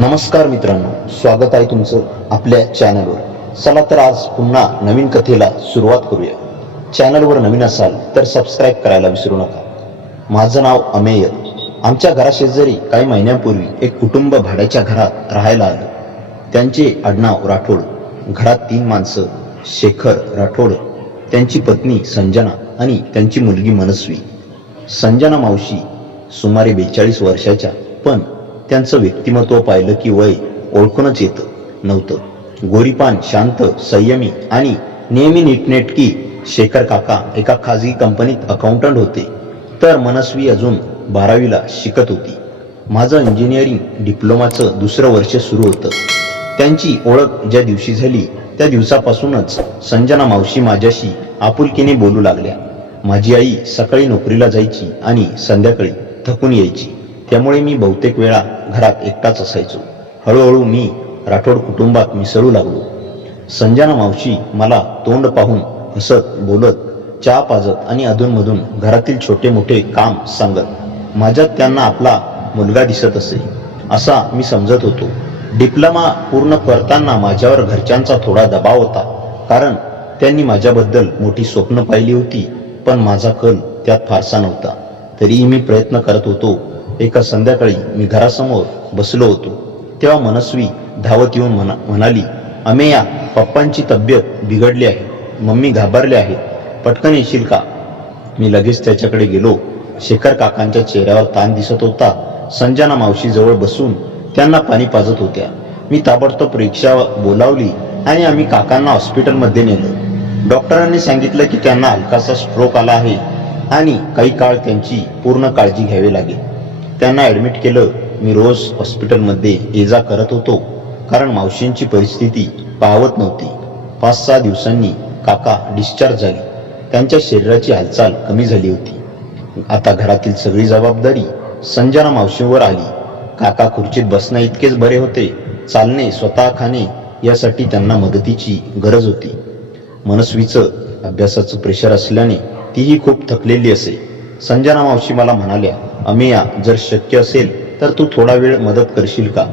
नमस्कार मित्रांनो, स्वागत आहे तुमचं आपल्या चॅनलवर. चला तर आज पुन्हा नवीन कथेला सुरुवात करूया. चॅनलवर नवीन असाल तर सबस्क्राईब करायला विसरू नका. माझं नाव अमेय. आमच्या घराशेजारी काही महिन्यांपूर्वी एक कुटुंब भाड्याच्या घरात राहायला आलं. त्यांचे आडनाव राठोड. घरात 3 माणसं: शेखर राठोड, त्यांची पत्नी संजना आणि त्यांची मुलगी मनस्वी. संजना मावशी सुमारे 42 वर्षाच्या, पण त्यांचं व्यक्तिमत्व पाहिलं की वय ओळखूनच येत नव्हतं. गोरीपान, शांत, संयमी आणि नेहमी नीटनेटकी. शेखर काका एका खाजगी कंपनीत अकाउंटंट होते, तर मनस्वी अजून 12वीला शिकत होती. माझं इंजिनिअरिंग डिप्लोमाचं 2रं वर्ष सुरू होतं. त्यांची ओळख ज्या दिवशी झाली त्या दिवसापासूनच संजना मावशी माझ्याशी आपुलकीने बोलू लागल्या. माझी आई सकाळी नोकरीला जायची आणि संध्याकाळी थकून यायची, त्यामुळे मी बहुतेक वेळा घरात एकटाच असायचो. हळूहळू मी राठोड कुटुंबात मिसळू लागलो. संजना मावशी मला तोंड पाहून हसत बोलत, चहा पाजत आणि अधूनमधून घरातील छोटे मोठे काम सांगत माझ्यात त्यांना आपला मुलगा दिसत असे असा मी समजत होतो. डिप्लोमा पूर्ण करताना माझ्यावर घरच्यांचा थोडा दबाव होता, कारण त्यांनी माझ्याबद्दल मोठी स्वप्न पाहिली होती, पण माझा कल त्यात फारसा नव्हता. तरीही मी प्रयत्न करत होतो. एका संध्याकाळी मी घरासमोर बसलो होतो, तेव्हा मनस्वी धावत येऊन म्हणाली, अमेया, पप्पांची तब्येत बिघडली आहे, मम्मी घाबरले आहेत, पटकन येशील का? मी लगेच त्याच्याकडे गेलो. शेखर काकांच्या चेहऱ्यावर ताण दिसत होता. संजना मावशी जवळ बसून त्यांना पाणी पाजत होत्या. मी ताबडतोब रिक्षा बोलावली आणि आम्ही काकांना हॉस्पिटलमध्ये नेलं. डॉक्टरांनी सांगितलं की त्यांना हलकासा स्ट्रोक आला आहे आणि काही काळ त्यांची पूर्ण काळजी घ्यावी लागेल. त्यांना ॲडमिट केलं. मी रोज हॉस्पिटलमध्ये ये जा करत होतो, कारण मावशींची परिस्थिती पाहवत नव्हती. 5-6 दिवसांनी काका डिस्चार्ज झाले. त्यांच्या शरीराची हालचाल कमी झाली होती. आता घरातील सगळी जबाबदारी संजना मावशींवर आली. काका खुर्चीत बसण्या इतकेच बरे होते, चालणे, स्वतः खाणे यासाठी त्यांना मदतीची गरज होती. मनस्वीचं अभ्यासाचं प्रेशर असल्याने तीही खूप थकलेली असे. संजना मावशी मला म्हणाल्या, अमेया, जर शक्य असेल तर तू थोडा वेळ मदत करशील का?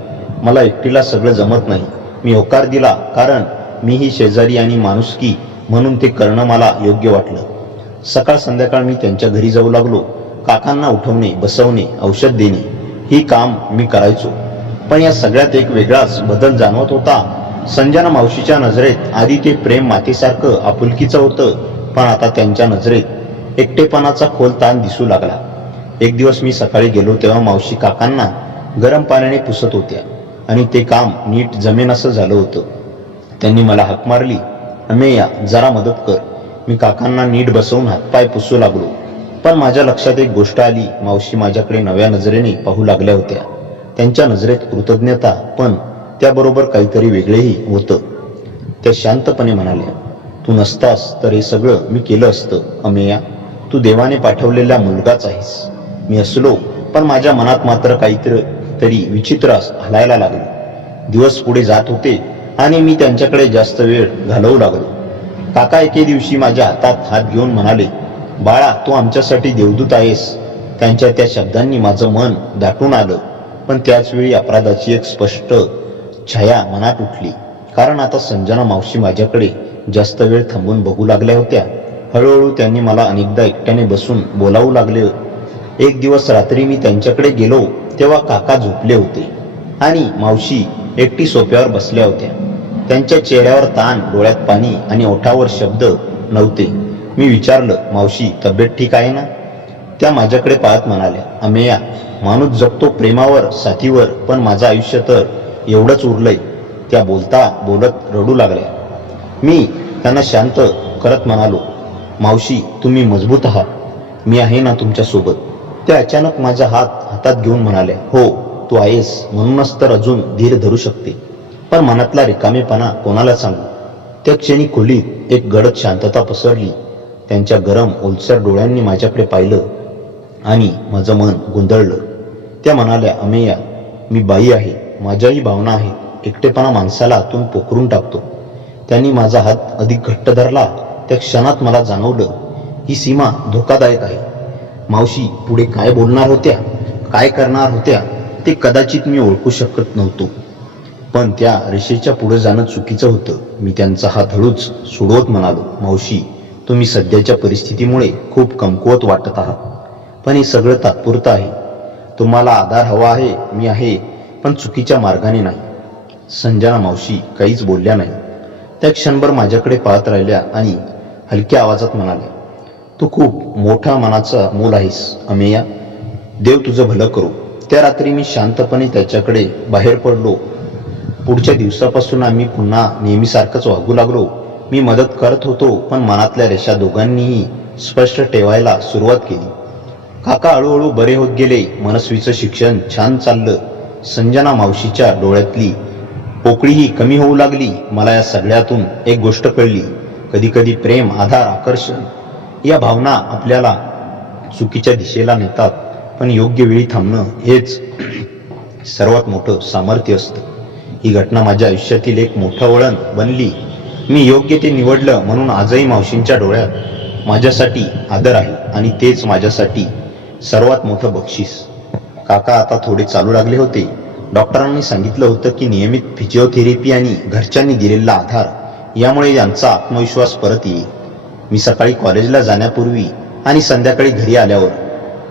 मला एकटीला सगळं जमत नाही. मी होकार दिला, कारण मीही शेजारी आणि माणुसकी म्हणून ते करणं मला योग्य वाटलं. सकाळ संध्याकाळ मी त्यांच्या घरी जाऊ लागलो. काकांना उठवणे, बसवणे, औषध देणे ही काम मी करायचो. पण या सगळ्यात एक वेगळाच बदल जाणवत होता. संजना मावशीच्या नजरेत आधी ते प्रेम मातेसारखं आपुलकीचं होतं, पण आता त्यांच्या नजरेत एकटेपणाचा खोल ताण दिसू लागला. एक दिवस मी सकाळी गेलो तेव्हा मावशी काकांना गरम पाण्याने पुसत होत्या आणि ते काम नीट जमेन असं झालं होतं. त्यांनी मला हाक मारली, अमेया, जरा मदत कर. मी काकांना नीट बसवून हातपाय पुसू लागलो. पण माझ्या लक्षात एक गोष्ट आली. मावशी माझ्याकडे नव्या नजरेने पाहू लागल्या होत्या. त्यांच्या नजरेत कृतज्ञता, पण त्याबरोबर काहीतरी वेगळेही होतं. त्या शांतपणे म्हणाल्या, तू नसतास तर हे सगळं मी केलं असतं अमेया. तू देवाने पाठवलेला मुलगाच आहेस. मी असलो, पण माझ्या मनात मात्र काहीतरी विचित्र हलायला लागले. दिवस पुढे जात होते आणि मी त्यांच्याकडे जास्त वेळ घालवू लागलो. काका एके दिवशी माझ्या हातात हात घेऊन म्हणाले, बाळा, तू आमच्यासाठी देवदूत आहेस. त्यांच्या त्या शब्दांनी माझं मन दाटून आलं, पण त्याचवेळी अपराधाची एक स्पष्ट छाया मनात उठली, कारण आता संजना मावशी माझ्याकडे जास्त वेळ थांबून बघू लागल्या होत्या. हळूहळू त्यांनी मला अनेकदा एकट्याने बसून बोलावू लागले. एक दिवस रात्री मी त्यांच्याकडे गेलो तेव्हा काका झोपले होते आणि मावशी एकटी सोफ्यावर बसल्या होत्या. त्यांच्या चेहऱ्यावर ताण, डोळ्यात पाणी आणि ओठावर शब्द नव्हते. मी विचारलं, मावशी, तब्येत ठीक आहे ना? त्या माझ्याकडे पाहत म्हणाल्या, अमेया, माणूस जगतो प्रेमावर, साथीवर, पण माझं आयुष्य तर एवढंच उरलंय. त्या बोलता बोलत रडू लागल्या. मी त्यांना शांत करत म्हणालो, मावशी, तुम्ही मजबूत आहात. मी आहे ना तुमच्या सोबत. त्या अचानक माझा हातात घेऊन म्हणाल्या, हो, तू आहेस म्हणूनच तर अजून धीर धरू शकते. पण मनातला रिकामेपणा कोणाला सांगू? त्या क्षणी खोलीत एक गडद शांतता पसरली. त्यांच्या गरम ओलसर डोळ्यांनी माझ्याकडे पाहिलं आणि माझं मन गोंधळलं. त्या म्हणाल्या, अमेया, मी बाई आहे, माझ्याही भावना आहेत. एकटेपणा माणसाला आतून पोखरून टाकतो. त्यांनी माझा हात अधिक घट्ट धरला. त्या क्षणात मला जाणवलं, ही सीमा धोकादायक आहे. मावशी पुढे काय बोलणार होत्या, काय करणार होत्या, ते कदाचित मी ओळखू शकत नव्हतो. पण त्या रेषेच्या पुढे जाणं चुकीचं होतं. मी त्यांचा हात हळूच सोडवत म्हणालो, मावशी, तुम्ही सध्याच्या परिस्थितीमुळे खूप कमकुवत वाटत आहात, पण हे सगळं तात्पुरतं आहे. तुम्हाला आधार हवा आहे, मी आहे, पण चुकीच्या मार्गाने नाही. संजना मावशी काहीच बोलल्या नाही. त्या क्षणभर माझ्याकडे पाहत राहिल्या आणि हलक्या आवाजात म्हणाल्या, तू खूप मोठा मनाचा मूल आहेस अमेया. देव तुझं भलं करो. त्या रात्री मी शांतपणे त्याच्याकडे बाहेर पडलो. पुढच्या दिवसापासून आम्ही पुन्हा नेहमीसारखंच वागू लागलो. मी मदत करत होतो, पण मनातल्या रेषा दोघांनीही स्पष्ट ठेवायला सुरुवात केली. काका हळूहळू बरे होत गेले. मनस्वीचं शिक्षण छान चाललं. संजना मावशीच्या डोळ्यातली पोकळीही कमी होऊ लागली. मला या सगळ्यातून एक गोष्ट कळली. कधी कधी प्रेम, आधार, आकर्षण या भावना आपल्याला चुकीच्या दिशेला नेतात, पण योग्य वेळी थांबणं हेच सर्वात मोठं सामर्थ्य असतं. ही घटना माझ्या आयुष्यातील एक मोठं वळण बनली. मी योग्य ते निवडलं, म्हणून आजही मावशींच्या डोळ्यात माझ्यासाठी आदर आहे आणि तेच माझ्यासाठी सर्वात मोठं बक्षीस. काका आता थोडे चालू लागले होते. डॉक्टरांनी सांगितलं होतं की नियमित फिजिओथेरपी आणि घरच्यांनी दिलेला आधार यामुळे यांचा आत्मविश्वास परत येईल. मी सकाळी कॉलेजला जाण्यापूर्वी आणि संध्याकाळी घरी आल्यावर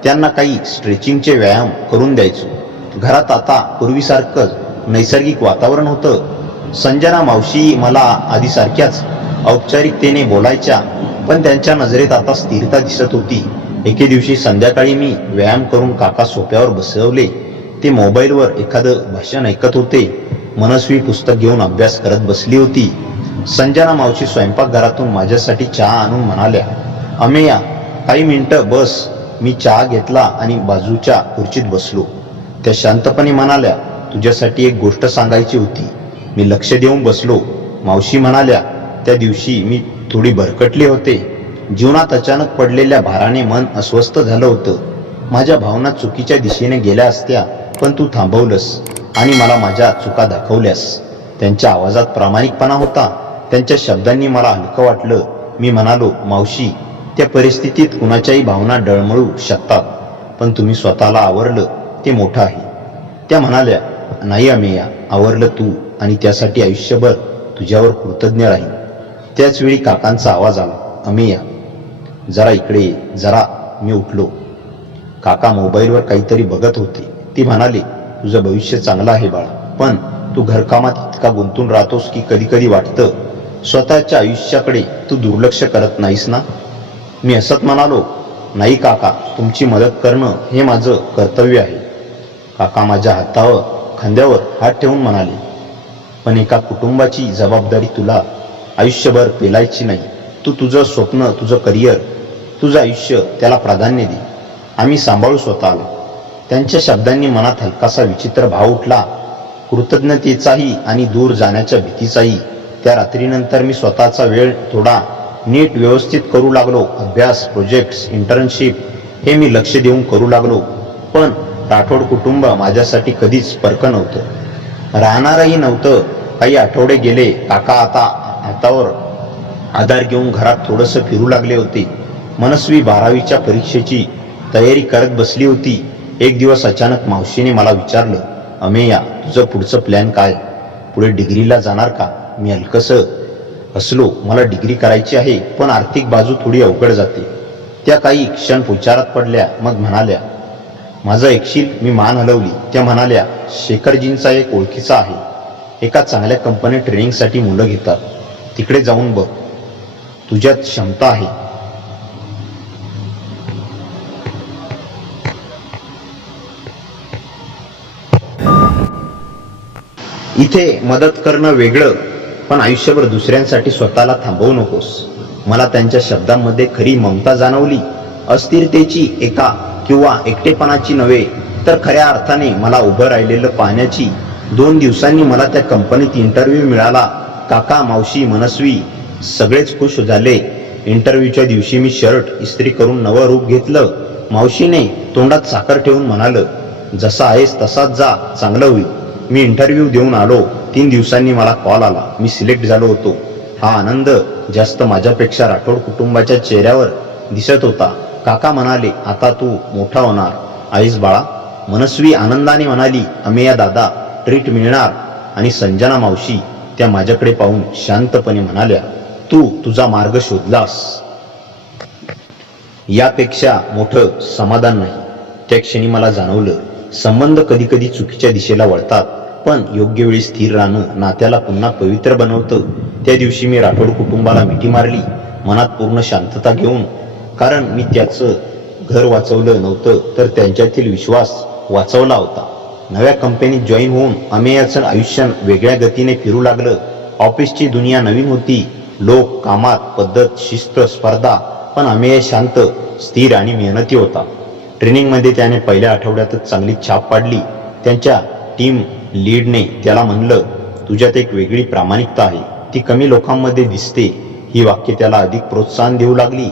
त्यांना काही स्ट्रेचिंगचे व्यायाम करून द्यायचो. घरात आता पूर्वीसारखंच नैसर्गिक वातावरण होतं. संजना मावशी मला आधीसारख्याच औपचारिकतेने बोलायच्या, पण त्यांच्या नजरेत आता स्थिरता दिसत होती. एके दिवशी संध्याकाळी मी व्यायाम करून काका सोफ्यावर बसवले. ते मोबाईलवर एखादं भाषण ऐकत होते. मनस्वी पुस्तक घेऊन अभ्यास करत बसली होती. संजना मावशी स्वयंपाकघरातून माझ्यासाठी चहा आणून म्हणाल्या, अमेया, काही मिनिटं बस. मी चहा घेतला आणि बाजूच्या खुर्चीत बसलो. त्या शांतपणे म्हणाल्या, तुझ्यासाठी एक गोष्ट सांगायची होती. मी लक्ष देऊन बसलो. मावशी म्हणाल्या, त्या दिवशी मी थोडी भरकटले होते. जीवनात अचानक पडलेल्या भाराने मन अस्वस्थ झालं होतं. माझ्या भावना चुकीच्या दिशेने गेल्या असत्या, पण तू थांबवलंस आणि मला माझ्या चुका दाखवल्यास. त्यांच्या आवाजात प्रामाणिकपणा होता. त्यांच्या शब्दांनी मला हलकं वाटलं. मी म्हणालो, मावशी, त्या परिस्थितीत कुणाच्याही भावना डळमळू शकतात, पण तुम्ही स्वतःला आवरलं ते मोठं आहे. त्या म्हणाल्या, नाही अमेया, आवरलं तू, आणि त्यासाठी आयुष्यभर तुझ्यावर कृतज्ञ राहीन. त्याच वेळी काकांचा आवाज आला, अमेया, जरा इकडे ये. जरा. मी उठलो. काका मोबाईलवर काहीतरी बघत होते. ती म्हणाली, तुझं भविष्य चांगलं आहे बाळा, पण तू घरकामात इतका गुंतून राहतोस की कधी कधी वाटतं स्वतःच्या आयुष्याकडे तू दुर्लक्ष करत नाहीस ना. मी हसत म्हणालो, नाही काका, तुमची मदत करणं हे माझं कर्तव्य आहे. काका माझ्या खांद्यावर हात ठेवून म्हणाले, पण एका कुटुंबाची जबाबदारी तुला आयुष्यभर पेलायची नाही. तू तुझं स्वप्न, तुझं करिअर, तुझं आयुष्य त्याला प्राधान्य दे. आम्ही सांभाळू स्वतःला. त्यांच्या शब्दांनी मनात हलकासा विचित्र भाव उठला, कृतज्ञतेचाही आणि दूर जाण्याच्या भीतीचाही. त्या रात्रीनंतर मी स्वतःचा वेळ थोडा नीट व्यवस्थित करू लागलो. अभ्यास, प्रोजेक्ट्स, इंटर्नशिप हे मी लक्ष देऊन करू लागलो. पण राठोड कुटुंब माझ्यासाठी कधीच परकं नव्हतं, राहणारही नव्हतं. काही आठवडे गेले. काका आता हातावर आधार घेऊन घरात थोडंसं फिरू लागले होते. मनस्वी 12वीच्या परीक्षेची तयारी करत बसली होती. एक दिवस अचानक मावशीने मला विचारलं, अमेया, तुझं पुढचं प्लॅन काय? पुढे डिग्रीला जाणार का? मी हलकसं हसलो. मला डिग्री करायची आहे, पण आर्थिक बाजू थोडी अवघड जाते. त्या काही क्षण विचारात पडल्या, मग म्हणाल्या, माझं ऐकशील? मी मान हलवली. त्या म्हणाल्या, शेखरजींचा एक ओळखीचा आहे, एका चांगल्या कंपनीत ट्रेनिंगसाठी मुलं घेतात, तिकडे जाऊन बघ, तुझ्यात क्षमता आहे. इथे मदत करणं वेगळं, पण आयुष्यभर दुसऱ्यांसाठी स्वतःला थांबवू नकोस. मला त्यांच्या शब्दांमध्ये खरी ममता जाणवली. अस्थिरतेची एका किंवा एकटेपणाची नव्हे, तर खऱ्या अर्थाने मला उभं राहिलेलं पाहण्याची. 2 दिवसांनी मला त्या कंपनीत इंटरव्ह्यू मिळाला. काका, मावशी, मनस्वी सगळेच खुश झाले. इंटरव्ह्यूच्या दिवशी मी शर्ट इस्त्री करून नवं रूप घेतलं. मावशीने तोंडात साखर ठेवून म्हणालं, जसा आहेस तसाच जा, चांगलं होईल. मी इंटरव्ह्यू देऊन आलो. 3 दिवसांनी मला कॉल आला. मी सिलेक्ट झालो होतो. हा आनंद जास्त माझ्यापेक्षा राठोड कुटुंबाच्या चेहऱ्यावर दिसत होता. काका म्हणाले, आता तू मोठा होणार आहेस बाळा, मनस्वी आनंदाने म्हणाली, अमेया दादा, ट्रीट मिळणार. आणि संजना मावशी त्या माझ्याकडे पाहून शांतपणे म्हणाल्या, तू तुझा मार्ग शोधलास. यापेक्षा मोठं समाधान नाही. त्या क्षणी मला जाणवलं, संबंध कधी कधी चुकीच्या दिशेला वळतात, पण योग्य वेळी स्थिर राहणं नात्याला पुन्हा पवित्र बनवतं. त्या दिवशी मी राठोड कुटुंबाला मिठी मारली, मनात पूर्ण शांतता घेऊन. कारण मी त्याचं घर वाचवलं नव्हतं, तर त्यांच्यातील विश्वास वाचवला होता. नव्या कंपनीत जॉईन होऊन अमेयाचं आयुष्य वेगळ्या गतीने फिरू लागलं. ऑफिसची दुनिया नवीन होती, लोक, कामात, पद्धत, शिस्त, स्पर्धा. पण अमेय शांत, स्थिर आणि मेहनती होता. ट्रेनिंगमध्ये त्याने पहिल्या आठवड्यातच चांगली छाप पाडली. त्यांच्या टीम लीडने त्याला म्हणलं, तुझ्यात एक वेगळी प्रामाणिकता आहे, ती कमी लोकांमध्ये दिसते. ही वाक्य त्याला अधिक प्रोत्साहन देऊ लागली.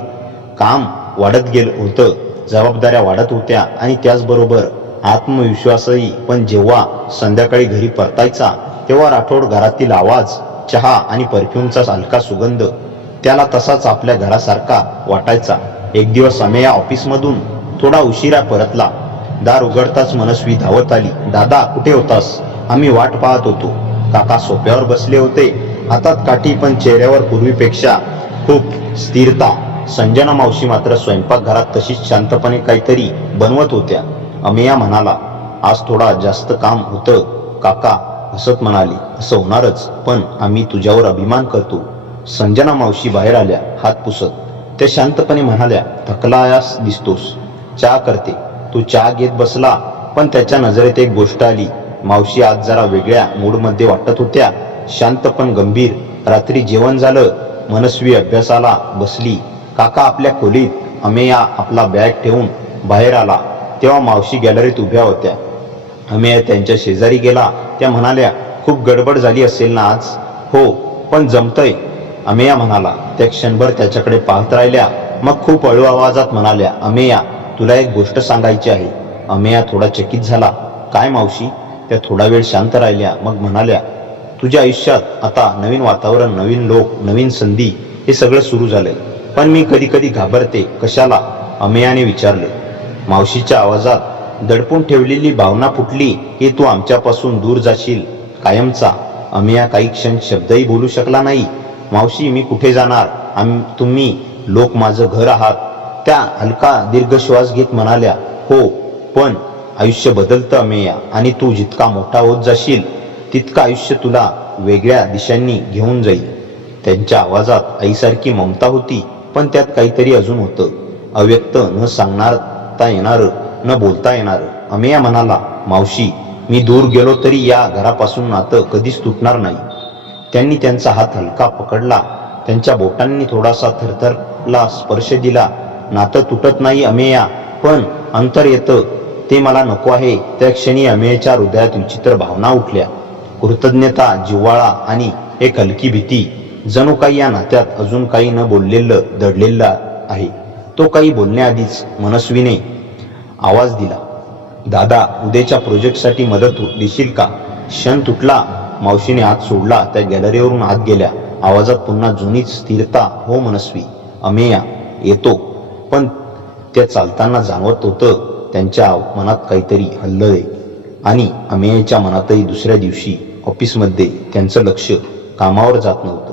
काम वाढत गेलं होतं, जबाबदाऱ्या वाढत होत्या आणि त्याचबरोबर आत्मविश्वासही. पण जेव्हा संध्याकाळी घरी परतायचा, तेव्हा राठोड घरातील आवाज, चहा आणि परफ्यूमचा हलका सुगंध त्याला तसाच आपल्या घरासारखा वाटायचा. एक दिवस अमेया ऑफिसमधून थोडा उशिरा परतला. दार उघडताच मनस्वी धावत आली, दादा कुठे होतास? आम्ही वाट पाहत होतो. काका सोफ्यावर बसले होते, हातात काठी, पण चेहऱ्यावर पूर्वीपेक्षा खूप स्थिरता. संजना मावशी मात्र स्वयंपाकघरात तशीच शांतपणे काहीतरी बनवत होत्या. अमेया म्हणाला, आज थोडा जास्त काम होतं. काका हसत म्हणाली, असं होणारच, पण आम्ही तुझ्यावर अभिमान करतो. संजना मावशी बाहेर आल्या, हात पुसत. त्या शांतपणे म्हणाल्या, थकलायास दिसतोस, चहा करते. तू चहा घेत बसला, पण त्याच्या नजरेत एक गोष्ट आली. मावशी आज जरा वेगळ्या मूडमध्ये वाटत होत्या, शांत पण गंभीर. रात्री जेवण झालं, मनस्वी अभ्यासाला बसली. काका आपल्या खोलीत. अमेया आपला बॅग ठेवून बाहेर आला, तेव्हा मावशी गॅलरीत उभ्या होत्या. अमेया त्यांच्या शेजारी गेला. त्या म्हणाल्या, खूप गडबड झाली असेल ना आज? हो, पण जमतंय, अमेया म्हणाला. त्या क्षणभर त्याच्याकडे पाहत राहिल्या, मग खूप हळू आवाजात म्हणाल्या, अमेया तुला एक गोष्ट सांगायची आहे. अमेया थोडा चकित झाला. काय मावशी? त्या थोडा वेळ शांत राहिल्या, मग म्हणाल्या, तुझ्या आयुष्यात आता नवीन वातावरण, नवीन लोक, नवीन संधी, हे सगळं सुरू झालंय. पण मी कधी कधी घाबरते. कशाला? अमेयाने विचारले. मावशीच्या आवाजात दडपून ठेवलेली भावना फुटली, की तू आमच्यापासून दूर जाशील कायमचा. अमेया काही क्षण शब्दही बोलू शकला नाही. मावशी मी कुठे जाणार? तुम्ही लोक माझं घर आहात. त्या हलका दीर्घ श्वास घेत म्हणाल्या, हो, पण आयुष्य बदलतं अमेया, आणि तू जितका मोठा होत जाशील तितकं आयुष्य तुला वेगळ्या दिशांनी घेऊन जाईल. त्यांच्या आवाजात आईसारखी ममता होती, पण त्यात काहीतरी अजून होतं, अव्यक्त, न सांगता येणारं, न बोलता येणारं. अमेया म्हणाला, मावशी मी दूर गेलो तरी या घरापासून नातं कधीच तुटणार नाही. त्यांनी त्यांचा हात हलका पकडला, त्यांच्या बोटांनी थोडासा थरथरला स्पर्श दिला. नातं तुटत नाही अमेया, पण अंतर येतं, ते मला नको आहे. त्या क्षणी अमेयाच्या हृदयात विचित्र भावना उठल्या, कृतज्ञता, जिव्हाळा आणि एक हलकी भीती. जणू काही या नात्यात अजून काही न बोललेलं दडलेलं आहे. तो काही बोलण्याआधीच मनस्वीने आवाज दिला, दादा उद्याच्या प्रोजेक्टसाठी मदत देशील का? क्षण तुटला. मावशीने हात सोडला, त्या गॅलरीवरून आत गेल्या. आवाजात पुन्हा जुनीच स्थिरता. हो मनस्वी. अमेया येतो. पण त्या चालताना जाणवत होतं, त्यांच्या मनात काहीतरी हल्लंय. आणि अमेयाच्या मनातही. दुसऱ्या दिवशी ऑफिसमध्ये त्यांचं लक्ष कामावर जात नव्हतं.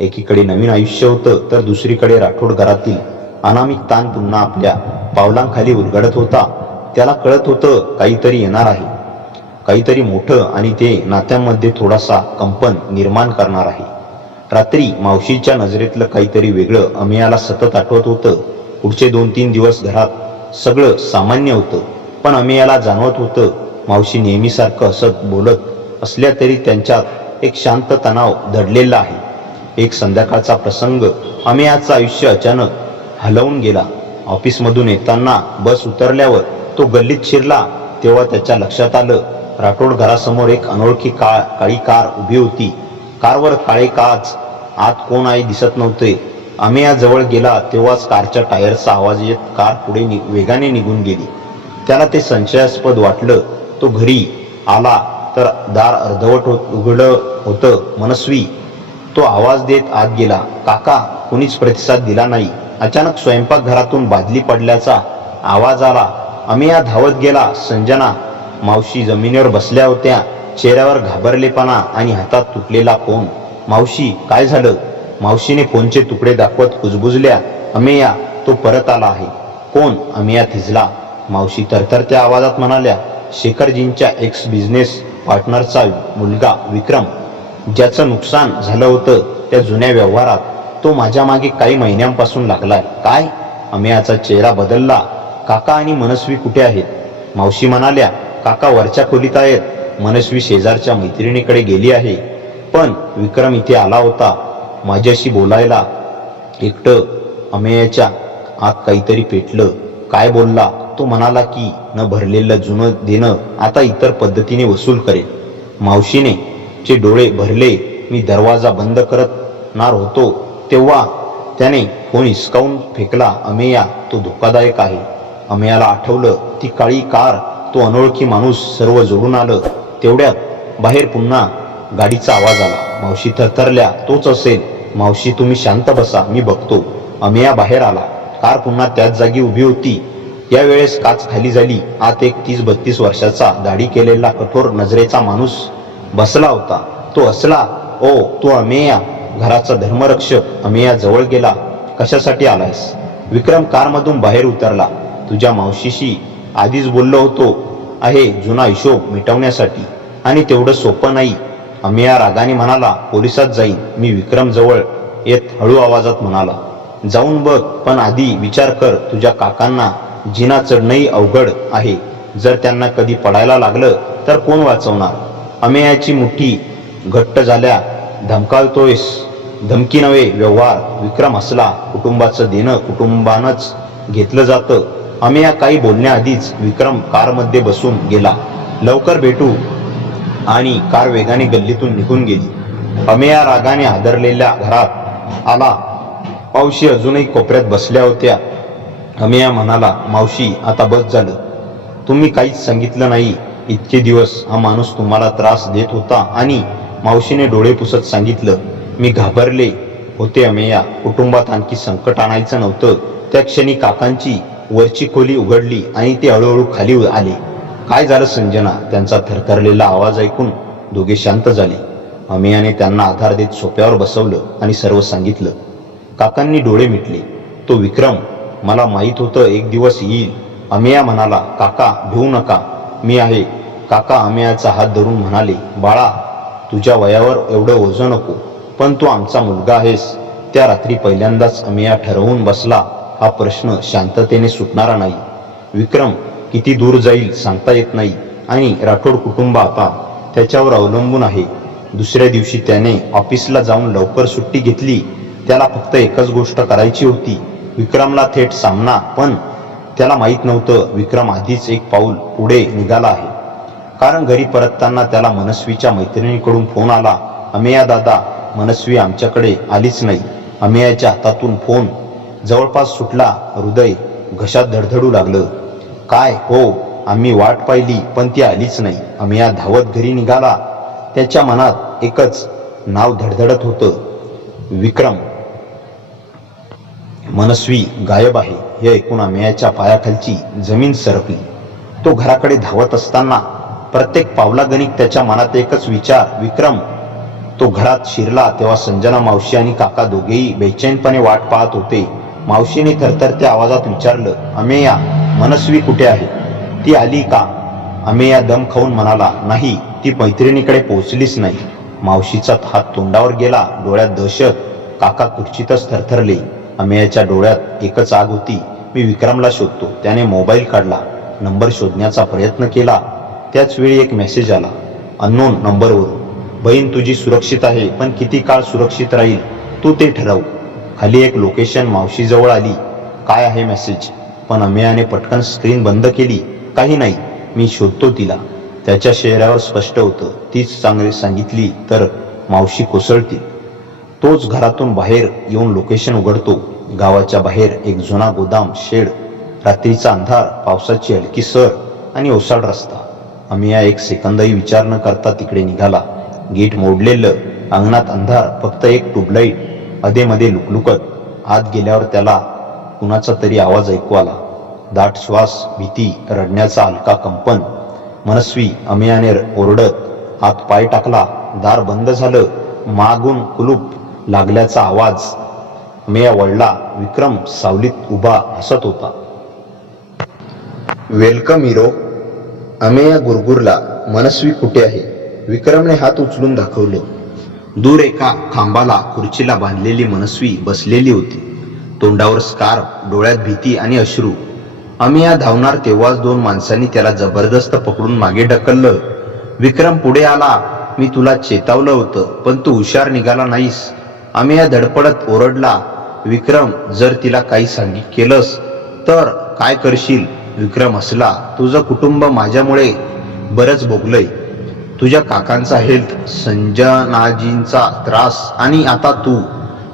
एकीकडे नवीन आयुष्य होतं, तर दुसरीकडे राठोड घरातील अनामिक ताण पुन्हा आपल्या पावलांखाली उलगडत होता. त्याला कळत होतं, काहीतरी येणार आहे, काहीतरी मोठं, आणि ते नात्यांमध्ये थोडासा कंपन निर्माण करणार आहे. रात्री मावशीच्या नजरेतलं काहीतरी वेगळं अमेयाला सतत आठवत होतं. पुढचे 2-3 दिवस घरात सगळं सामान्य होतं, पण अमेयाला जाणवत होतं, मावशी नेहमीसारखं हसत बोलत असल्या तरी त्यांच्यात एक शांत तणाव दडलेला आहे. एक संध्याकाळचा प्रसंग अमेयाचं आयुष्य अचानक हलवून गेला. ऑफिसमधून येताना बस उतरल्यावर तो गल्लीत शिरला, तेव्हा त्याच्या लक्षात आलं, राठोड घरासमोर एक अनोळखी काळी कार उभी होती. कारवर काळे काच, आत कोण आहे दिसत नव्हते. अमेया जवळ गेला तेव्हाच कारच्या टायरचा आवाज येत कार पुढे वेगाने निघून गेली. त्याला ते संशयास्पद वाटलं. तो घरी आला तर दार अर्धवट उघडं होतं. मनस्वी तो आवाज देत आत गेला, काका. कुणीच प्रतिसाद दिला नाही. अचानक स्वयंपाकघरातून बादली पडल्याचा आवाज आला. अमेया धावत गेला. संजना मावशी जमिनीवर बसल्या होत्या, चेहऱ्यावर घाबरलेपणा आणि हातात तुटलेला फोन. मावशी, काय झालं? मावशीने फोनचे तुकडे दाखवत कुजबुजल्या. अमेया, तो परत आला आहे. कोण? अमेया थिजला. मावशी थरथरत्या आवाजात म्हणाल्या, शेखरजींच्या एक्स बिझनेस पार्टनरचा मुलगा विक्रम, ज्याचं नुकसान झालं होतं त्या जुन्या व्यवहारात. तो माझ्या मागे काही महिन्यांपासून लागलाय. काय? अमेयाचा चेहरा बदलला. काका आणि मनस्वी कुठे आहेत? मावशी म्हणाल्या, काका वरच्या खोलीत आहेत. मनस्वी शेजारच्या मैत्रिणीकडे गेली आहे. पण विक्रम इथे आला होता माझ्याशी बोलायला. एकटं. अमेयाच्या आत काहीतरी पेटलं. काय बोलला? तो म्हणाला की न भरलेलं जुनं देणं आता इतर पद्धतीने वसूल करेल. मावशीने चे डोळे भरले. मी दरवाजा बंद करणार होतो तेव्हा त्याने फोन हिसकावून फेकला. अमेया, तो धोकादायक आहे. अमेयाला आठवलं ती काळी कार, तो अनोळखी माणूस, सर्व जोडून आलं. तेवढ्यात बाहेर पुन्हा गाडीचा आवाज आला. मावशी थरथरल्या. तोच असेल. मावशी, तुम्ही शांत बसा, मी बघतो. अमेया बाहेर आला. कार पुन्हा त्याच जागी उभी होती. यावेळेस काच खाली झाली. आत एक 30-32 वर्षाचा दाढी केलेला कठोर नजरेचा माणूस बसला होता. तो हसला. ओ, तू अमेया, घराचा धर्मरक्षक. अमेया जवळ गेला. कशासाठी आलायस? विक्रम कारमधून बाहेर उतरला. तुझ्या मावशीशी आधीच बोललो होतो आहे, जुना हिशोब मिटवण्यासाठी. आणि तेवढं सोपं नाही. अमेया रागाने म्हणाला, पोलिसात जाईन मी. विक्रम जवळ येत हळू आवाजात म्हणाला, जाऊन बघ, पण आधी विचार कर. तुझ्या काकांना जिना चढणंही अवघड आहे. जर त्यांना कधी पडायला लागलं तर कोण वाचवणार? अमेयाची मुठी घट्ट झाल्या. धमकावतोयस? धमकी नव्हे, व्यवहार. विक्रम हसला. कुटुंबाचं देणं कुटुंबानंच घेतलं जातं. अमेया काही बोलण्याआधीच विक्रम कारमध्ये बसून गेला. लवकर भेटू. आणि कार वेगाने गल्लीतून निघून गेली. अमेया रागाने हादरलेल्या घरात आला. मावशी अजूनही कोपऱ्यात बसल्या होत्या. अमेया म्हणाला, मावशी, आता बस झालं. तुम्ही काहीच सांगितलं नाही. इतके दिवस हा माणूस तुम्हाला त्रास देत होता. आणि मावशीने डोळे पुसत सांगितलं, मी घाबरले होते अमेया. कुटुंबात आणखी संकट आणायचं नव्हतं. त्या क्षणी काकांची वरची खोली उघडली आणि ते हळूहळू खाली आले. काय झालं संजना? त्यांचा थरथरलेला आवाज ऐकून दोघे शांत झाले. अमेयाने त्यांना आधार देत सोप्यावर बसवलं आणि सर्व सांगितलं. काकांनी डोळे मिटले. तो विक्रम, मला माहीत होतं एक दिवस येईल. अमेया म्हणाला, काका भिवू नका, मी आहे. काका अमेयाचा हात धरून म्हणाले, बाळा, तुझ्या वयावर एवढं ओझं नको, पण तू आमचा मुलगा आहेस. त्या रात्री पहिल्यांदाच अमेया ठरवून बसला, हा प्रश्न शांततेने सुटणारा नाही. विक्रम किती दूर जाईल सांगता येत नाही. आणि राठोड कुटुंब आता त्याच्यावर अवलंबून आहे. दुसऱ्या दिवशी त्याने ऑफिसला जाऊन लवकर सुट्टी घेतली. त्याला फक्त एकच गोष्ट करायची होती, विक्रमला थेट सामना. पण त्याला माहीत नव्हतं विक्रम आधीच एक पाऊल पुढे निघाला आहे. कारण घरी परतताना त्याला मनस्वीच्या मैत्रिणीकडून फोन आला, अमेया दादा, मनस्वी आमच्याकडे आलीच नाही. अमेयाच्या हातातून फोन जवळपास सुटला. हृदय घशात धडधडू लागलं. काय? हो, आम्ही वाट पाहिली पण ती आलीच नाही. अमेया धावत घरी निघाला. त्याच्या मनात एकच नाव धडधडत होतं, विक्रम. मनस्वी गायब आहे हे ऐकून अमेयाच्या पायाखालची जमीन सरकली. तो घराकडे धावत असताना प्रत्येक पावलागणिक त्याच्या मनात एकच विचार, विक्रम. तो घरात शिरला तेव्हा संजना मावशी आणि काका दोघेही बेचैनपणे वाट पाहत होते. मावशीने थरथरत्या आवाजात विचारलं, अमेया, मनस्वी कुठे आहे? ती आली का? अमेया दम खाऊन म्हणाला, नाही, ती मैत्रिणीकडे पोहोचलीच नाही. मावशीचा हात तोंडावर गेला. डोळ्यात दहशत. काका खुर्चीतच थरथरले. अमेयाच्या डोळ्यात एकच आग होती, मी विक्रमला शोधतो. त्याने मोबाईल काढला, नंबर शोधण्याचा प्रयत्न केला. त्याच वेळी एक मेसेज आला, अननोन नंबरवरून, बहीण तुझी सुरक्षित आहे, पण किती काळ सुरक्षित राहील तू ते ठरव. खाली एक लोकेशन. मावशी जवळ आली. काय आहे मेसेज? पण अमेयाने पटकन स्क्रीन बंद केली. काही नाही, मी शोधतो तिला. त्याच्या चेहऱ्यावर स्पष्ट होतं, तीच चांगली सांगितली तर मावशी कोसळतील. तोच घरातून बाहेर येऊन लोकेशन उघडतो. गावाच्या बाहेर एक जुना गोदाम शेड, रात्रीचा अंधार, पावसाची हलकी सर आणि ओसाड रस्ता. अमेया एक सेकंदही विचार न करता तिकडे निघाला. गेट मोडलेलं, अंगणात अंधार, फक्त एक ट्यूबलाईट अधेमध्ये लुकलुकत. आत गेल्यावर त्याला कुणाचा तरी आवाज ऐकू आला, दाट श्वास, भीती, रडण्याचा हलका कंपन. मनस्वी अमेयाने ओरडत हात पाय टाकला. दार बंद झालं. मागून कुलूप लागल्याचा आवाज. अमेया वळला. विक्रम सावलीत उभा हसत होता. Welcome hero. अमेया गुरगुरला. मनस्वी कुठे आहे? विक्रमने हात उचलून दाखवलं. दूर एका खांबाला खुर्चीला बांधलेली मनस्वी बसलेली होती. तोंडावर स्कार्फ, डोळ्यात भीती आणि अश्रू. अमेया धावणार तेव्हाच दोन माणसांनी त्याला जबरदस्त पकडून मागे ढकललं. विक्रम पुढे आला. मी तुला चेतावलं होतं, पण तू हुशार निघाला नाहीस. अमेया धडपडत ओरडला. विक्रम, जर तिला काही केलंस तर काय करशील? विक्रम हसला. तुझं कुटुंब माझ्यामुळे बरंच भोगलंय. तुझ्या काकांचा हेल्थ, संजनाजींचा त्रास आणि आता तू.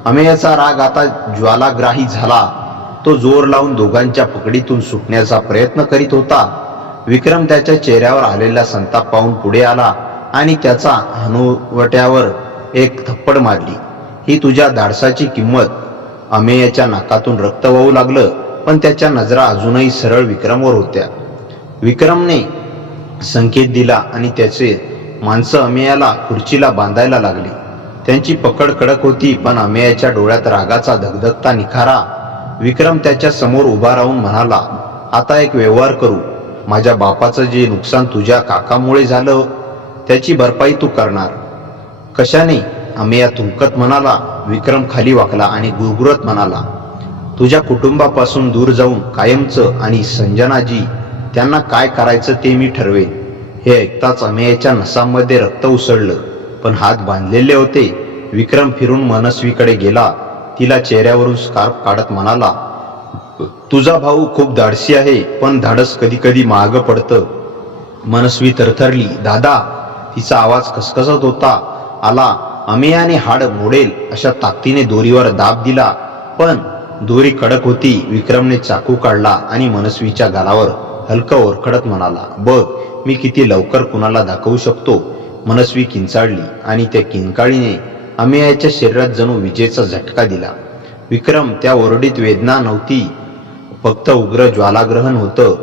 अमेयाचा राग आता ज्वालाग्राही झाला. तो जोर लावून दोघांच्या पकडीतून सुटण्याचा प्रयत्न करीत होता. विक्रम त्याच्या चेहऱ्यावर आलेला संताप पाहून पुढे आला आणि त्याचा हनुवट्यावर एक थप्पड मारली. ही तुझ्या धाडसाची किंमत. अमेयाच्या नाकातून रक्त वाहू लागलं, पण त्याच्या नजरा अजूनही सरळ विक्रमवर होत्या. विक्रमने संकेत दिला आणि त्याचे माणसं अमेयाला खुर्चीला बांधायला लागली. त्यांची पकड कडक होती, पण अमेयाच्या डोळ्यात रागाचा धगधगता निखारा. विक्रम त्याच्या समोर उभा राहून म्हणाला, आता एक व्यवहार करू. माझ्या बापाचं जे नुकसान तुझ्या काकामुळे झालं त्याची भरपाई तू करणार. कशाने? अमेया तुमकत म्हणाला. विक्रम खाली वाकला आणि गुरगुरत म्हणाला, तुझ्या कुटुंबापासून दूर जाऊन कायमचं. आणि संजनाजी, त्यांना काय करायचं ते मी ठरवेन. हे ऐकताच अमेयाच्या नसांमध्ये रक्त उसळलं, पण हात बांधलेले होते. विक्रम फिरून मनस्वीकडे गेला. तिला चेहऱ्यावरून स्कार्फ काढत म्हणाला, तुझा भाऊ खूप धाडसी आहे, पण धाडस कधी कधी महाग पडतं. मनस्वी थरथरली. दादा. तिचा आवाज खसखसत होता. आला. अमेयाने हाड मोडेल अशा ताकदीने दोरीवर दाब दिला, पण दोरी कडक होती. विक्रमने चाकू काढला आणि मनस्वीच्या गालावर हलकं ओरखडत म्हणाला, बघ मी किती लवकर कुणाला दाखवू शकतो. मनस्वी किंचाळली आणि त्या किंकाळीने अमेयाच्या शरीरात जणू विजेचा झटका दिला. विक्रम, त्या ओरडीत वेदना नव्हती, फक्त उग्र ज्वालाग्रहण होतं.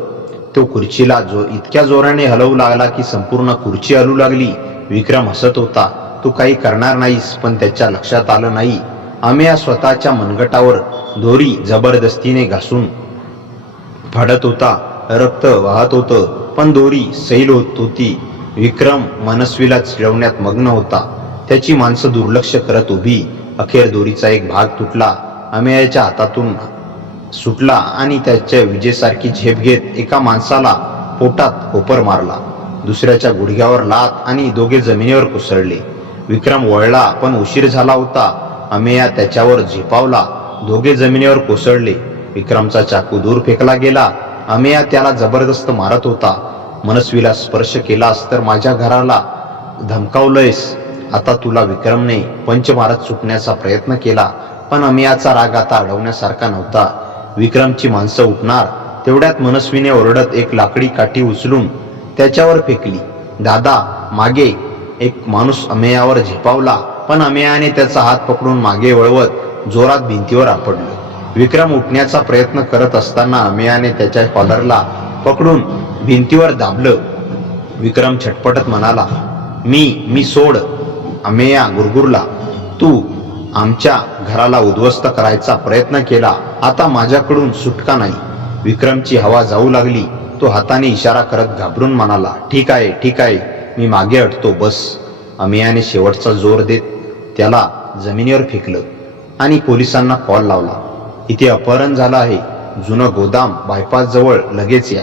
तो खुर्चीला इतक्या जोराने हलवू लागला की संपूर्ण खुर्ची हलू लागली. विक्रम हसत होता. तू काही करणार नाहीस, पण त्याच्या लक्षात आलं नाही. अमेया स्वतःच्या मनगटावर दोरी जबरदस्तीने घासून फाडत होता. रक्त वाहत होतं, पण दोरी सैल होत होती. विक्रम मनस्वीला चिडवण्यात मग्न होता. त्याची माणसं दुर्लक्ष करत उभी. अखेर दोरीचा एक भाग तुटला. अमेयाच्या हातातून सुटला आणि त्याच्या विजेसारखी झेप घेत एका माणसाला पोटात कोपर मारला. दुसऱ्याच्या गुडघ्यावर लात आणि दोघे जमिनीवर कोसळले. विक्रम वळला, पण उशीर झाला होता. अमेया त्याच्यावर झेपावला. दोघे जमिनीवर कोसळले. विक्रमचा चाकू दूर फेकला गेला. अमेया त्याला जबरदस्त मारत होता. मनस्वीला स्पर्श केलास तर माझ्या घराला धमकावलंयस. आता तुला. विक्रमने पंच मारत सुटण्याचा प्रयत्न केला, पण अमेयाचा राग आता अडवण्यासारखा नव्हता. विक्रमची माणसं उठणार तेवढ्यात मनस्वीने ओरडत एक लाकडी काठी उचलून त्याच्यावर फेकली. दादा, मागे. एक माणूस अमेयावर झेपावला, पण अमेयाने त्याचा हात पकडून मागे वळवत जोरात भिंतीवर आपटलं. विक्रम उठण्याचा प्रयत्न करत असताना अमेयाने त्याच्या कॉलरला पकडून भिंतीवर दाबलं. विक्रम छटपटत म्हणाला, मी सोड. अमेया गुरगुरला, तू आमच्या घराला उद्ध्वस्त करायचा प्रयत्न केला, आता माझ्याकडून सुटका नाही. विक्रमची हवा जाऊ लागली. तो हाताने इशारा करत घाबरून म्हणाला, ठीक आहे, मी मागे हटतो, बस. अमेयाने शेवटचा जोर देत त्याला जमिनीवर फेकलं आणि पोलिसांना कॉल लावला. इथे अपहरण झालं आहे, जुनं गोदाम बायपास जवळ, लगेच या.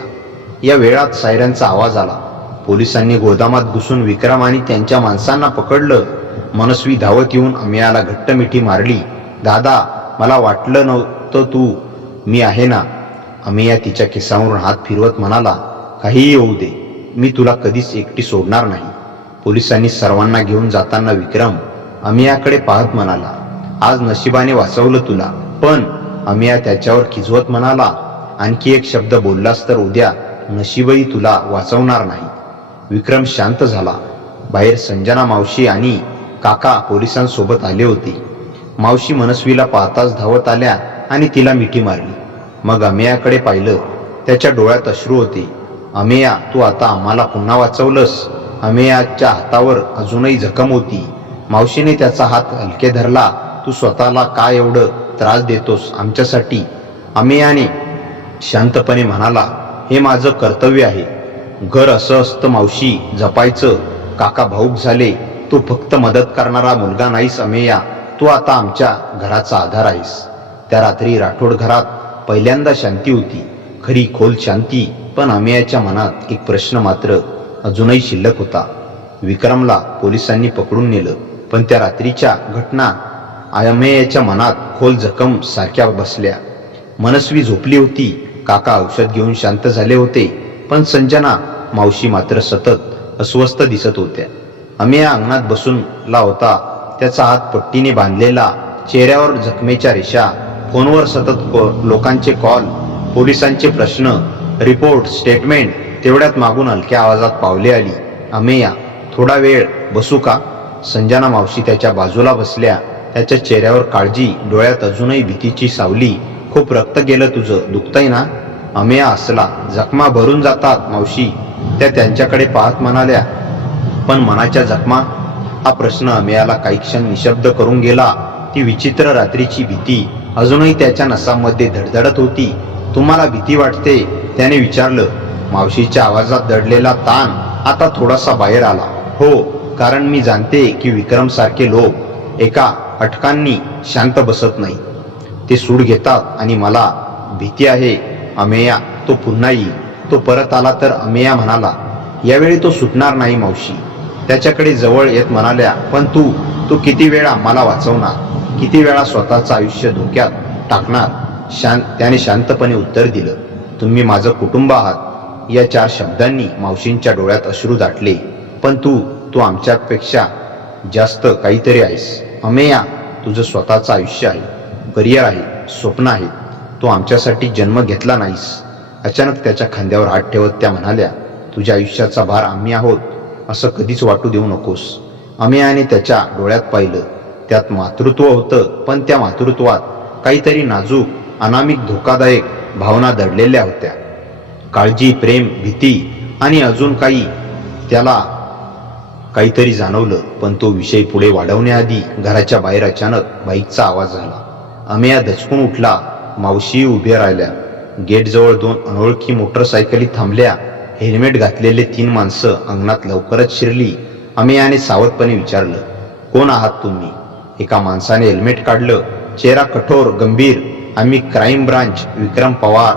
या वेळात सायरनचा आवाज आला. पोलिसांनी गोदामात घुसून विक्रम आणि त्यांच्या माणसांना पकडलं. मनस्वी धावत येऊन अमेयाला घट्ट मिठी मारली. दादा, मला वाटलं नव्हतं मी आहे ना. अमेया तिच्या केसावरून हात फिरवत म्हणाला, काहीही होऊ दे, मी तुला कधीच एकटी सोडणार नाही. पोलिसांनी सर्वांना घेऊन जाताना विक्रम अमेयाकडे पाहत म्हणाला, आज नशिबाने वाचवलं तुला. पण अमेया त्याच्यावर खिजवत म्हणाला, आणखी एक शब्द बोललास तर उद्या नशीबही तुला वाचवणार नाही. विक्रम शांत झाला. बाहेर संजना मावशी आणि काका पोलिसांसोबत आले होते. मावशी मनस्वीला पाहताच धावत आल्या आणि तिला मिठी मारली. मग अमेयाकडे पाहिलं. त्याच्या डोळ्यात अश्रू होते. अमेया, तू आता आम्हाला पुन्हा वाचवलंस. अमेयाच्या हातावर अजूनही जखम होती. मावशीने त्याचा हात हलके धरला. तू स्वतःला काय एवढं त्रास देतोस आमच्यासाठी? अमेयाने शांतपणे म्हणाला, हे माझं कर्तव्य आहे. घर असं असतं मावशी, जपायचं. काका भाऊक झाले. तू फक्त मदत करणारा मुलगा नाहीस अमेया, तू आता आमच्या घराचा आधार आहेस. त्या रात्री राठोड घरात पहिल्यांदा शांती होती, खरी खोल शांती. पण अमेयाच्या मनात एक प्रश्न मात्र अजूनही शिल्लक होता. विक्रमला पोलिसांनी पकडून नेलं, पण त्या रात्रीच्या घटना अमेयाच्या मनात खोल जखम सारख्या बसल्या. मनस्वी झोपली होती. काका औषध घेऊन शांत झाले होते, पण संजना मावशी मात्र सतत अस्वस्थ दिसत होत्या. अमेया अंगणात बसूनला होता. त्याचा हात पट्टीने बांधलेला, चेहऱ्यावर जखमेच्या रेषा. फोनवर सतत लोकांचे कॉल, पोलिसांचे प्रश्न, रिपोर्ट, स्टेटमेंट. तेवढ्यात मागून हलक्या आवाजात पावले आली. अमेया, थोडा वेळ बसू का? संजना मावशी त्याच्या बाजूला बसल्या. त्याच्या चेहऱ्यावर काळजी, डोळ्यात अजूनही भीतीची सावली. खूप रक्त गेलं तुझं, दुखतंय ना? अमेया हसला. जखमा भरून जातात मावशी, त्या त्यांच्याकडे पाहत म्हणाल्या. पण मनाच्या जखमा? हा प्रश्न अमेयाला काही क्षण निशब्द करून गेला. ती विचित्र रात्रीची भीती अजूनही त्याच्या नसांमध्ये धडधडत होती. तुम्हाला भीती वाटते? त्याने विचारलं. मावशीच्या आवाजात दडलेला ताण आता थोडासा बाहेर आला. हो, कारण मी जाणते की विक्रम सारखे लोक एका अटकांनी शांत बसत नाही. ते सूड घेतात. आणि मला भीती आहे अमेया, तो पुन्हा येईल. तो परत आला तर? अमेया म्हणाला. यावेळी तो सुटणार नाही मावशी, त्याच्याकडे जवळ येत म्हणाल्या. पण तू किती वेळा आम्हाला वाचवणार? किती वेळा स्वतःचं आयुष्य धोक्यात टाकणार? त्याने शांतपणे उत्तर दिलं. तुम्ही माझं कुटुंब आहात. या 4 शब्दांनी मावशींच्या डोळ्यात अश्रू दाटले. पण तू आमच्यापेक्षा जास्त काहीतरी आहेस अमेया. तुझं स्वतःचं आयुष्य आहे, करिअर आहे, स्वप्न आहे. तू आमच्यासाठी जन्म घेतला नाहीस. अचानक त्याच्या खांद्यावर हात ठेवत त्या म्हणाल्या, तुझ्या आयुष्याचा भार आम्ही आहोत असं कधीच वाटू देऊ नकोस. अमेयाने त्याच्या डोळ्यात पाहिलं. त्यात मातृत्व होतं, पण त्या मातृत्वात काहीतरी नाजूक, अनामिक, धोकादायक भावना दडलेल्या होत्या. काळजी, प्रेम, भीती आणि अजून काही. त्याला काहीतरी जाणवलं, पण तो विषय पुढे वाढवण्याआधी घराच्या बाहेर अचानक बाईकचा आवाज झाला. अमेया दचकून उठला. मावशी उभ्या राहिल्या. गेटजवळ 2 अनोळखी मोटरसायकली थांबल्या. हेल्मेट घातलेले 3 माणसं अंगणात लवकरच शिरली. अमेयाने सावधपणे विचारलं, कोण आहात तुम्ही? एका माणसाने हेल्मेट काढलं. चेहरा कठोर, गंभीर. आम्ही क्राईम ब्रांच, विक्रम पवार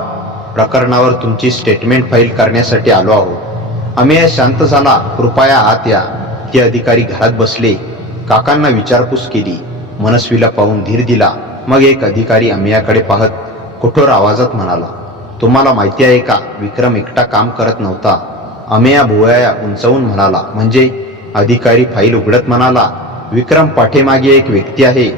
प्रकरणावर तुमची स्टेटमेंट फाईल करण्यासाठी आलो आहोत. अमेया शांत झाला. कृपया आत या. ते अधिकारी घरात बसले. काकांना विचारपूस केली. मनस्वीला पाहून धीर दिला. मग एक अधिकारी अमेयाकडे पाहत कठोर आवाजात म्हणाला, तुम्हाला माहिती आहे का, विक्रम एकटा काम करत नव्हता. अमेया भुवया उंचावून म्हणाला, म्हणजे? अधिकारी फाईल उघडत म्हणाला, विक्रम पाठीमागे एक व्यक्ती आहे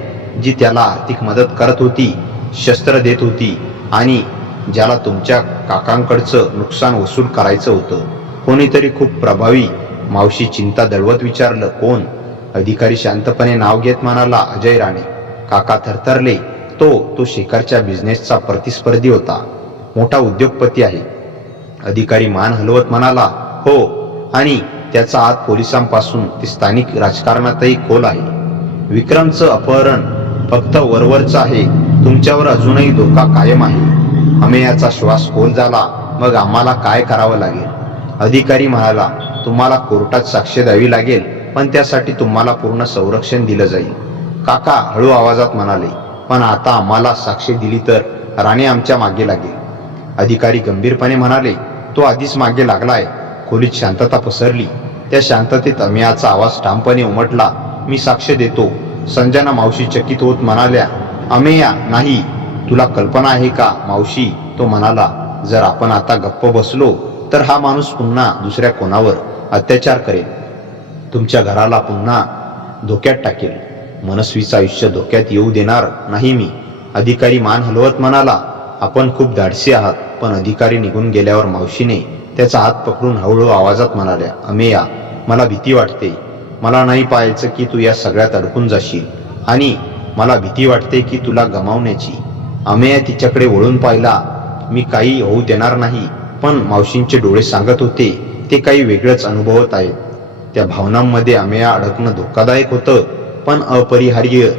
जी त्याला आर्थिक मदत करत होती, शस्त्र देत होती आणि ज्याला तुमच्या काकांकडचं नुकसान वसूल करायचं होतं. कोणीतरी खूप प्रभावी. मावशी चिंता दळवत विचारलं, कोण? अधिकारी शांतपणे नाव घेत म्हणाला, अजय राणे. काका थरथरले. तो शेखरच्या बिझनेसचा प्रतिस्पर्धी होता, मोठा उद्योगपती आहे. अधिकारी मान हलवत म्हणाला, हो, आणि त्याचा हात पोलिसांपासून ते स्थानिक राजकारणातही खोल आहे. विक्रमचं अपहरण फक्त वरवरचं आहे, तुमच्यावर अजूनही धोका कायम आहे. अमेयाचा श्वास खोल झाला. मग आम्हाला काय करावं लागेल? अधिकारी म्हणाला, तुम्हाला कोर्टात साक्ष द्यावी लागेल, पण त्यासाठी तुम्हाला पूर्ण संरक्षण दिलं जाईल. काका हळू आवाजात म्हणाले, पण आता आम्हाला साक्ष दिली तर राणे आमच्या मागे लागेल. अधिकारी गंभीरपणे म्हणाले, तो आधीच मागे लागलाय. खोलीत शांतता पसरली. त्या शांततेत अमेयाचा आवाज ठामपणे उमटला, मी साक्ष देतो. संजना मावशी चकित होत म्हणाल्या, अमेया, नाही. तुला कल्पना आहे का मावशी? तो म्हणाला, जर आपण आता गप्प बसलो तर हा माणूस पुन्हा दुसऱ्या कोणावर अत्याचार करेल, तुमच्या घराला पुन्हा धोक्यात टाकेल. मनस्वीचं आयुष्य धोक्यात येऊ देणार नाही मी. अधिकारी मान हलवत म्हणाला, आपण खूप धाडसी आहात. पण अधिकारी निघून गेल्यावर मावशीने त्याचा हात पकडून हळूहळू आवाजात म्हणाल्या, अमेया, मला भीती वाटते. मला नाही पाहायचं की तू या सगळ्यात अडकून जाशील, आणि मला भीती वाटते की तुला गमावण्याची. अमेया तिच्याकडे वळून पाहिला. मी काही होऊ देणार नाही, पण मावशींचे डोळे सांगत होते ते काही वेगळंच अनुभवत आहेत. त्या भावनांमध्ये अमेया अडकणं धोकादायक होतं, पण अपरिहार्य.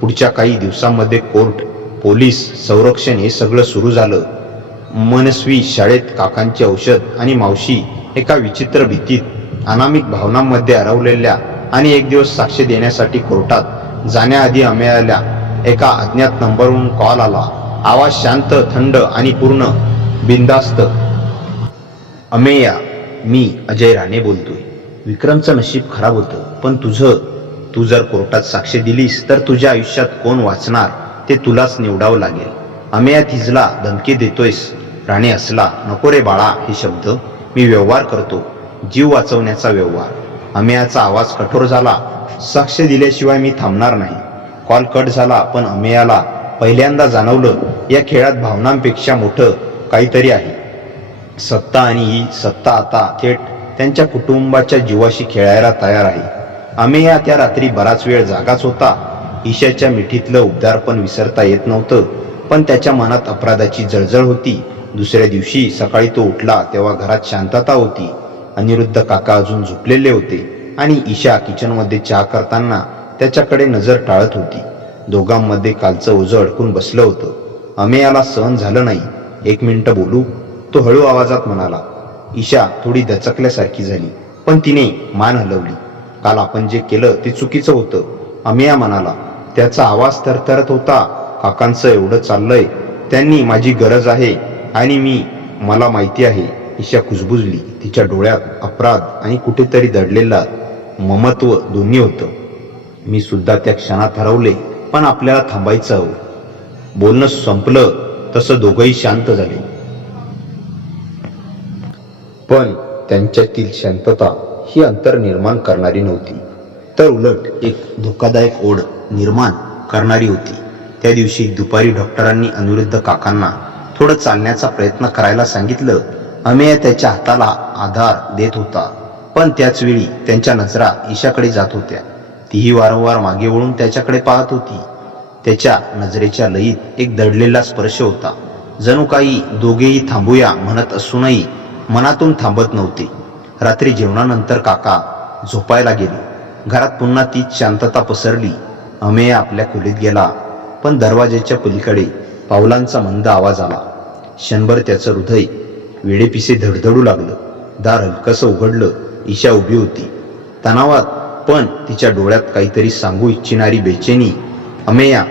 पुढच्या काही दिवसांमध्ये कोर्ट, पोलीस, संरक्षण हे सगळं सुरू झालं. मनस्वी शाळेत काकांचे औषध आणि मावशी एका विचित्र भीतीत, अनामिक भावनांमध्ये हरवलेल्या. आणि एक दिवस साक्ष देण्यासाठी कोर्टात जाण्याआधी अमेयाला एका अज्ञात नंबरवरून कॉल आला. आवाज शांत, थंड आणि पूर्ण बिनधास्त. अमेया, मी अजय राणे बोलतोय. विक्रमचं नशीब खराब होतं, पण तू जर कोर्टात साक्ष दिलीस तर तुझ्या आयुष्यात कोण वाचणार ते तुलाच निवडावं लागेल. अमेया थिजला. धमकी देतोयस? राणे हसला. नको रे बाळा हे शब्द. मी व्यवहार करतो, जीव वाचवण्याचा व्यवहार. अमेयाचा आवाज कठोर झाला. साक्ष दिल्याशिवाय मी थांबणार नाही. कॉल कट झाला, पण अमेयाला पहिल्यांदा जाणवलं या खेळात भावनांपेक्षा मोठं काहीतरी आहे. सत्ता. आणि ही सत्ता आता थेट त्यांच्या कुटुंबाच्या जीवाशी खेळायला तयार आहे. अमेया त्या रात्री बराच वेळ जागाच होता. ईशाच्या मिठीतलं उबदारपण विसरता येत नव्हतं, पण त्याच्या मनात अपराधाची जळजळ होती. दुसऱ्या दिवशी सकाळी तो उठला तेव्हा घरात शांतता होती. अनिरुद्ध काका अजून झोपलेले होते आणि ईशा किचनमध्ये चहा करताना त्याच्याकडे नजर टाळत होती. दोघांमध्ये कालचं ओझं अडकून बसलं होतं. अमेयाला सहन झालं नाही. 1 मिनिट बोलू? तो हळू आवाजात म्हणाला. ईशा थोडी दचकल्यासारखी झाली, पण तिने मान हलवली. काल आपण जे केलं ते चुकीचं होतं, अमेया म्हणाला. त्याचा आवाज थरथरत होता. काकांचं एवढं चाललंय, त्यांनी माझी गरज आहे आणि मला माहिती आहे. ईशा कुजबुजली. तिच्या डोळ्यात अपराध आणि कुठेतरी दडलेलं ममत्व दोन्ही होतं. मी सुद्धा त्या क्षणात हरवले, पण आपल्याला थांबायचं हवं. बोलणं संपलं तसं दोघंही शांत झाले, पण त्यांच्यातील शांतता ही अंतर निर्माण करणारी नव्हती, तर उलट एक धोकादायक ओढ निर्माण करणारी होती. त्या दिवशी दुपारी डॉक्टरांनी अनिरुद्ध काकांना थोडं चालण्याचा प्रयत्न करायला सांगितलं. अमेया त्याच्या हाताला आधार देत होता, पण त्याच वेळी त्यांच्या नजरा ईशाकडे जात होत्या. तीही वारंवार मागे वळून त्याच्याकडे पाहत होती. त्याच्या नजरेच्या लयीत एक दडलेला स्पर्श होता. जणू काही दोघेही थांबूया म्हणत असूनही मनातून थांबत नव्हते. रात्री जेवणानंतर काका झोपायला गेले. घरात पुन्हा तीच शांतता पसरली. अमेया आपल्या खोलीत गेला, पण दरवाजाच्या पलीकडे पावलांचा मंद आवाज आला. क्षणभर त्याचं हृदय वेडेपिसे धडधडू लागलं. दार हलकसं उघडलं. ईशा उभी होती, तणावात, पण तिच्या डोळ्यात काहीतरी सांगू इच्छिणारी बेचैनी. अमेया,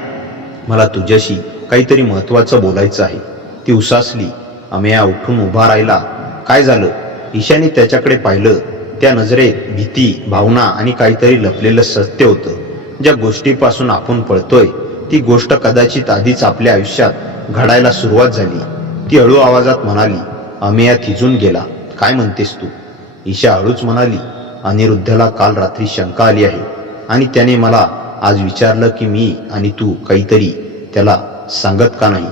मला तुझ्याशी काहीतरी महत्वाचं बोलायचं आहे. ती उसासली. अमेया उठून उभा राहिला. काय झालं? ईशाने त्याच्याकडे पाहिलं. त्या नजरेत भीती, भावना आणि काहीतरी लपलेलं सत्य होतं. ज्या गोष्टीपासून आपण पळतोय ती गोष्ट कदाचित आधीच आपल्या आयुष्यात घडायला सुरुवात झाली. ती हळू आवाजात म्हणाली. अमेया थिजून गेला. काय म्हणतेस तू? ईशा हळूच म्हणाली. अनिरुद्धला काल रात्री शंका आली आहे आणि त्याने मला आज विचारलं की मी आणि तू काहीतरी त्याला सांगत का नाही.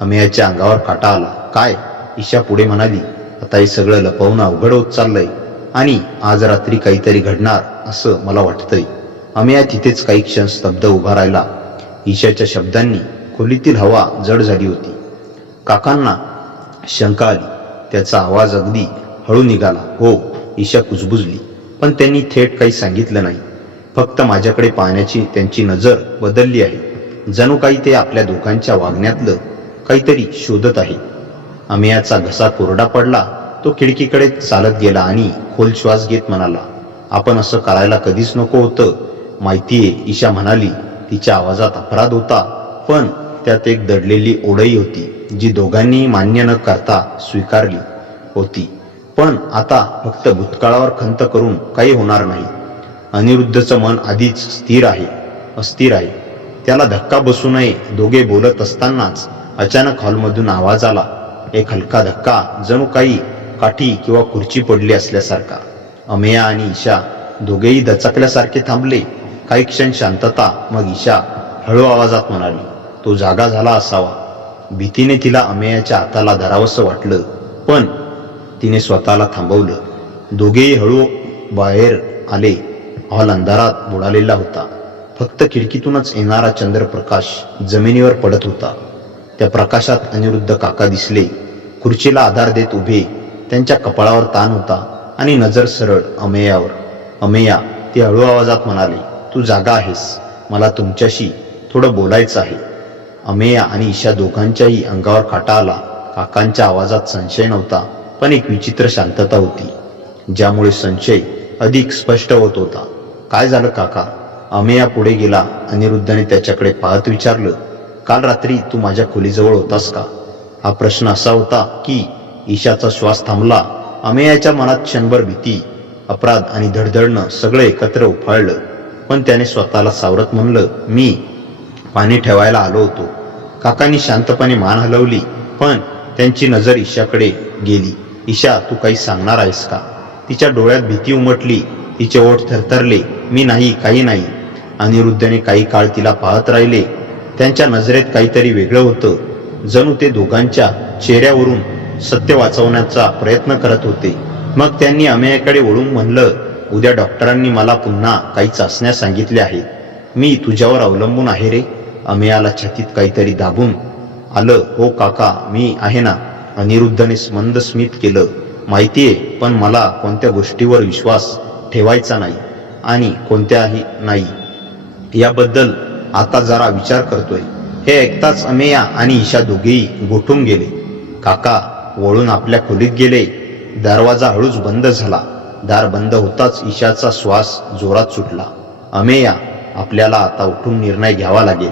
अमेयाच्या अंगावर काटा आला. काय? ईशा पुढे म्हणाली. आता हे सगळं लपवणं अवघड होत चाललंय आणि आज रात्री काहीतरी घडणार असं मला वाटतंय. अमेया तिथेच काही क्षण स्तब्ध उभा राहिला. ईशाच्या शब्दांनी खोलीतील हवा जड झाली होती. काकांना शंका आली. त्याचा आवाज अगदी हळू निघाला. हो, ईशा कुजबुजली, पण त्यांनी थेट काही सांगितलं नाही. फक्त माझ्याकडे पाहण्याची त्यांची नजर बदलली आहे. जणू काही ते आपल्या दोघांच्या वागण्यातलं काहीतरी शोधत आहे. अमेयाचा घसा कोरडा पडला. तो खिडकीकडे चालत गेला आणि खोल श्वास घेत म्हणाला. आपण असं करायला कधीच नको होतं. माहितीये, ईशा म्हणाली. तिच्या आवाजात अपराध होता, पण त्यात एक दडलेली ओढही होती जी दोघांनी मान्य न करता स्वीकारली होती. पण आता फक्त भूतकाळावर खंत करून काही होणार नाही. अनिरुद्धचं मन आधीच अस्थिर आहे. त्याला धक्का बसू नये. दोघे बोलत असतानाच अचानक हॉलमधून आवाज आला. एक हलका धक्का, जणू काही काठी किंवा खुर्ची पडली असल्यासारखा. अमेया आणि ईशा दोघेही दचकल्यासारखे थांबले. काही क्षण शांतता. मग ईशा हळू आवाजात म्हणाली. तो जागा झाला असावा. भीतीने तिला अमेयाच्या हाताला धरावंसं वाटलं, पण तिने स्वतःला थांबवलं. दोघेही हळू बाहेर आले. हॉल अंधारात बुडालेला होता. फक्त खिडकीतूनच येणारा चंद्रप्रकाश जमिनीवर पडत होता. त्या प्रकाशात अनिरुद्ध काका दिसले. खुर्चीला आधार देत उभे. त्यांच्या कपाळावर ताण होता आणि नजर सरळ अमेयावर. अमेया, ती हळू आवाजात म्हणाली, तू जागा आहेस? मला तुमच्याशी थोडं बोलायचं आहे. अमेया आणि ईशा दोघांच्याही अंगावर काटा आला. काकांच्या आवाजात संशय नव्हता, पण एक विचित्र शांतता होती, ज्यामुळे संशय अधिक स्पष्ट होत होता. काय झालं काका? अमेया पुढे गेला. अनिरुद्धने त्याच्याकडे पाहत विचारलं, काल रात्री तू माझ्या खोलीजवळ होतास का? हा प्रश्न असा होता की ईशाचा श्वास थांबला. अमेयाच्या मनात क्षणभर भीती, अपराध आणि धडधडणं सगळं एकत्र उफाळलं. पण त्याने स्वतःला सावरत म्हणलं, मी पाणी ठेवायला आलो होतो. काकांनी शांतपणे मान हलवली, पण त्यांची नजर ईशाकडे गेली. ईशा, तू काही सांगणार आहेस का? तिच्या डोळ्यात भीती उमटली. तिचे ओठ थरथरले. मी नाही, काही नाही. अनिरुद्धने काही काळ तिला पाहत राहिले. त्यांच्या नजरेत काहीतरी वेगळं होतं, जणू ते दोघांच्या चेहऱ्यावरून सत्य वाचवण्याचा प्रयत्न करत होते. मग त्यांनी अमेयाकडे वळून म्हणलं, उद्या डॉक्टरांनी मला पुन्हा काही चाचण्या सांगितल्या आहेत. मी तुझ्यावर अवलंबून आहे रे. अमेयाला छातीत काहीतरी दाबून आलं. हो काका, मी आहे ना. अनिरुद्धने मंद स्मित केलं. माहितीये, पण मला कोणत्या गोष्टीवर विश्वास ठेवायचा नाही आणि कोणत्याही नाही याबद्दल आता जरा विचार करतोय. हे ऐकताच अमेया आणि ईशा दोघेही गोठून गेले. काका वळून आपल्या खोलीत गेले. दरवाजा हळूच बंद झाला. दार बंद होताच ईशाचा श्वास जोरात सुटला. अमेया, आपल्याला आता उठून निर्णय घ्यावा लागेल,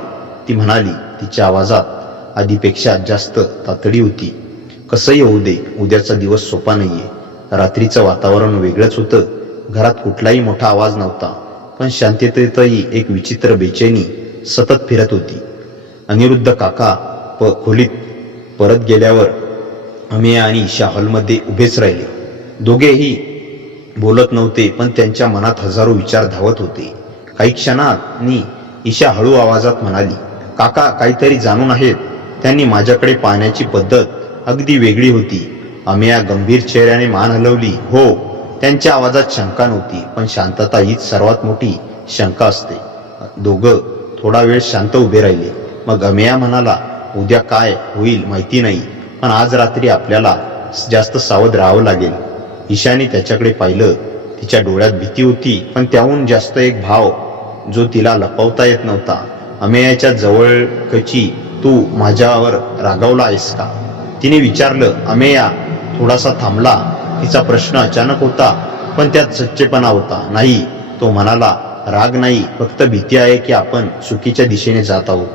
ती म्हणाली. तिच्या आवाजात आधीपेक्षा जास्त तातडी होती. कसंही होऊ दे, उद्याचा दिवस सोपा नाहीये. रात्रीचं वातावरण वेगळंच होतं. घरात कुठलाही मोठा आवाज नव्हता, पण शांततेतही एक विचित्र बेचैनी सतत फिरत होती. अनिरुद्ध काका खोलीत परत गेल्यावर अमेया आणि ईशा हॉलमध्ये उभेच राहिले. दोघेही बोलत नव्हते, पण त्यांच्या मनात हजारो विचार धावत होते. काही क्षणांनी ईशा हळू आवाजात म्हणाली, काका काहीतरी जाणून आहेत. त्यांनी माझ्याकडे पाहण्याची पद्धत अगदी वेगळी होती. अमेया गंभीर चेहऱ्याने मान हलवली. हो. त्यांच्या आवाजात शंका नव्हती, पण शांतता हीच सर्वात मोठी शंका असते. दोघं थोडा वेळ शांत उभे राहिले. मग अमेया म्हणाला, उद्या काय होईल माहिती नाही, पण आज रात्री आपल्याला जास्त सावध राहावं लागेल. ईशाने त्याच्याकडे पाहिलं. तिच्या डोळ्यात भीती होती, पण त्याहून जास्त एक भाव जो तिला लपवता येत नव्हता. अमेयाच्या जवळची, तू माझ्यावर रागावला आहेस का? तिने विचारलं. अमेया थोडासा थांबला. तिचा प्रश्न अचानक होता, पण त्यात सच्चेपणा होता. नाही, तो म्हणाला, राग नाही, फक्त भीती आहे की आपण चुकीच्या दिशेने जात आहोत.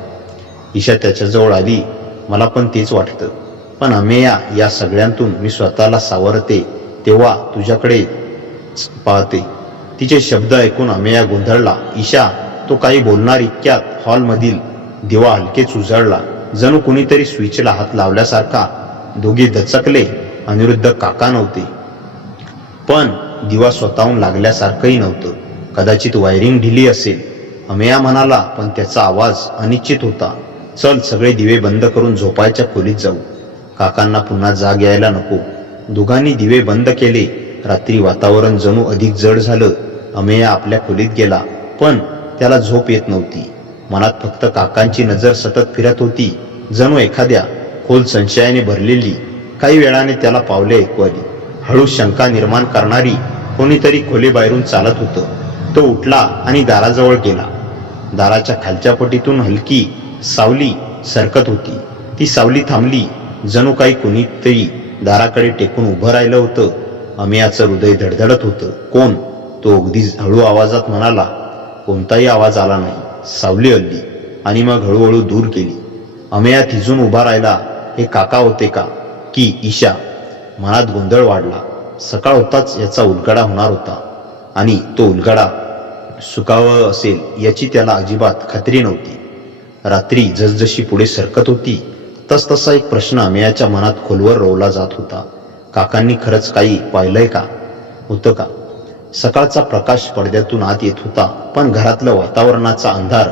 ईशा त्याच्याजवळ आली. मला पण तेच वाटतं, पण अमेया, या सगळ्यांतून मी स्वतःला सावरते तेव्हा तुझ्याकडे पाहते. तिचे शब्द ऐकून अमेया गोंधळला. ईशा, तो काही बोलणार इतक्यात हॉलमधील दिवा हलकेच उजळला. जणू कुणीतरी स्विचला हात लावल्यासारखा. दोघे दचकले. अनिरुद्ध काका नव्हते, पण दिवा स्वतःहून लागल्यासारखंही नव्हतं. कदाचित वायरिंग ढिली असेल, अमेया म्हणाला, पण त्याचा आवाज अनिश्चित होता. चल, सगळे दिवे बंद करून झोपायच्या खोलीत जाऊ. काकांना पुन्हा जाग यायला नको. दोघांनी दिवे बंद केले. रात्री वातावरण जणू अधिक जड झालं. अमेया आपल्या खोलीत गेला, पण त्याला झोप येत नव्हती. मनात फक्त काकांची नजर सतत फिरत होती, जणू एखाद्या खोल संशयाने भरलेली. काही वेळाने त्याला पावले ऐकू आली. हळू शंका निर्माण करणारी कोणीतरी खोलीबाहेरून चालत होतं. तो उठला आणि दाराजवळ गेला. दाराच्या खालच्या पटीतून हलकी सावली सरकत होती. ती सावली थांबली. जणू काही कुणीतरी दाराकडे टेकून उभं राहिलं होतं. अमेयाचं हृदय धडधडत होतं. कोण? तो अगदी हळू आवाजात म्हणाला. कोणताही आवाज आला नाही. सावली हलली आणि मग हळूहळू दूर गेली. अमेया थिजून उभा राहिला. हे काका होते का की ईशा? मनात गोंधळ वाढला. सकाळ होताच याचा उलगडा होणार होता, आणि तो उलगडा सुकावं असेल याची त्याला अजिबात खात्री नव्हती. रात्री जसजशी पुढे सरकत होती, तसतसा एक प्रश्न अमेयाच्या मनात खोलवर रोवला जात होता. काकांनी खरंच काही पाहिलंय का? होतं का? सकाळचा प्रकाश पडद्यातून आत येत होता, पण घरातलं वातावरणाचा अंधार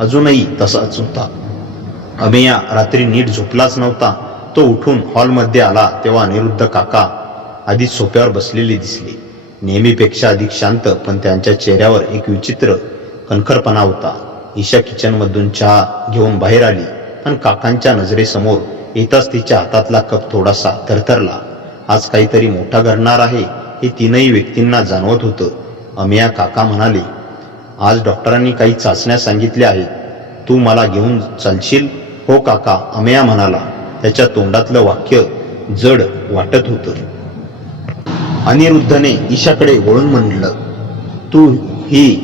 अजूनही तसाच होता. अमेया रात्री नीट झोपलाच नव्हता. तो उठून हॉलमध्ये आला तेव्हा अनिरुद्ध काका आधीच सोफ्यावर बसलेले दिसले. नेहमीपेक्षा अधिक शांत, पण त्यांच्या चेहऱ्यावर एक विचित्र कणखरपणा होता. ईशा किचनमधून चहा घेऊन बाहेर आली. पण काकांच्या नजरेसमोर येताच तिच्या हातातला कप थोडासा थरथरला. आज काहीतरी मोठा घडणार आहे हे तीनही व्यक्तींना जाणवत होतं. अमेया काका म्हणाले, आज डॉक्टरांनी काही चाचण्या सांगितल्या आहेत, तू मला घेऊन चालशील? हो काका, अमेया म्हणाला. त्याच्या तोंडातलं वाक्य जड वाटत होतं. अनिरुद्धने ईशाकडे वळून म्हणलं, तू ही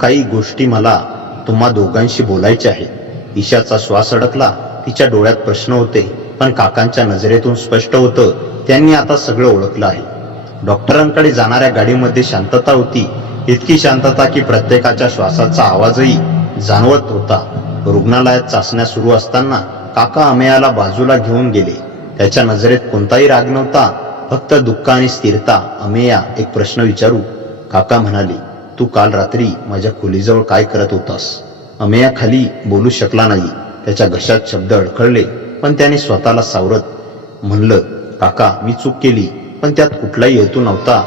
काही गोष्टी मला तुम्हा दोघांशी बोलायच्या आहेत. ईशाचा श्वास अडकला. तिच्या डोळ्यात प्रश्न होते, पण काकांच्या नजरेतून स्पष्ट होतं त्यांनी आता सगळं ओळखलं आहे. डॉक्टरांकडे जाणाऱ्या गाडीमध्ये शांतता होती, इतकी शांतता की प्रत्येकाच्या श्वासाचा आवाजही जाणवत होता. रुग्णालयात चाचण्या सुरू असताना काका अमेयाला बाजूला घेऊन गेले. त्याच्या नजरेत कोणताही राग नव्हता, फक्त दुःख आणि स्थिरता. अमेया, एक प्रश्न विचारू? काका म्हणाले, तू काल रात्री माझ्या खोलीजवळ काय करत होतास? अमेया खाली बोलू शकला नाही. त्याच्या घशात शब्द अडखळले, पण त्याने स्वतःला सावरत म्हणलं, काका, मी चूक केली, पण त्यात कुठलाही हेतू नव्हता.